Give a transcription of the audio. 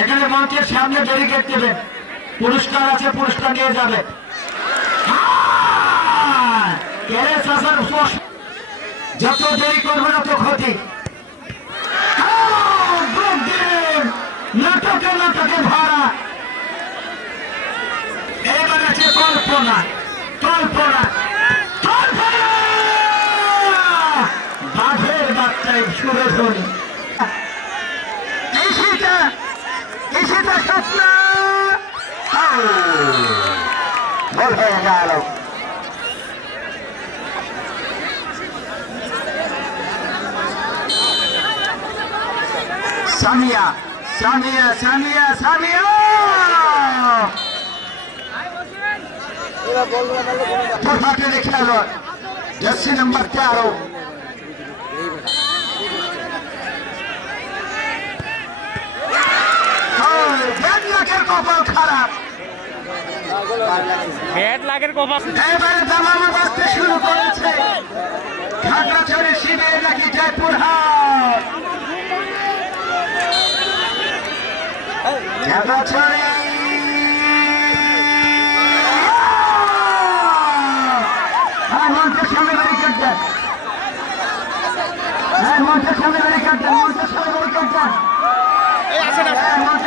এখানে মঞ্চের সামনে ব্যারিকেড দেবেন, পুরস্কার আছে, পুরস্কার নিয়ে যাবে। যত দেরি করবে তত ক্ষতি। নাটকে নাটকে ভরা। এবার আছে কল্পনা, কল্পনা, কল্পনা। বাঘের বাচ্চায় সুরে ধরি। ঈশিতা, ঈশিতা স্বপ্ন বল হয়ে গেল। সামিয়া, সামিয়া, সামিয়া, সামিয়া প্রভাতে খেলো জার্সি নাম্বার 13। কপাল খারাপ, এবারে দামামা বাজতে শুরু করেছে। খাগড়াছড়ি শিবির নাকি জয়পুরহাট? খাগড়াছড়ি মঞ্চের সামনে ব্যারিকেড দেন, মঞ্চের সামনে ব্যারিকেড দেন, মঞ্চের সামনে ব্যারিকেড দেন, মঞ্চের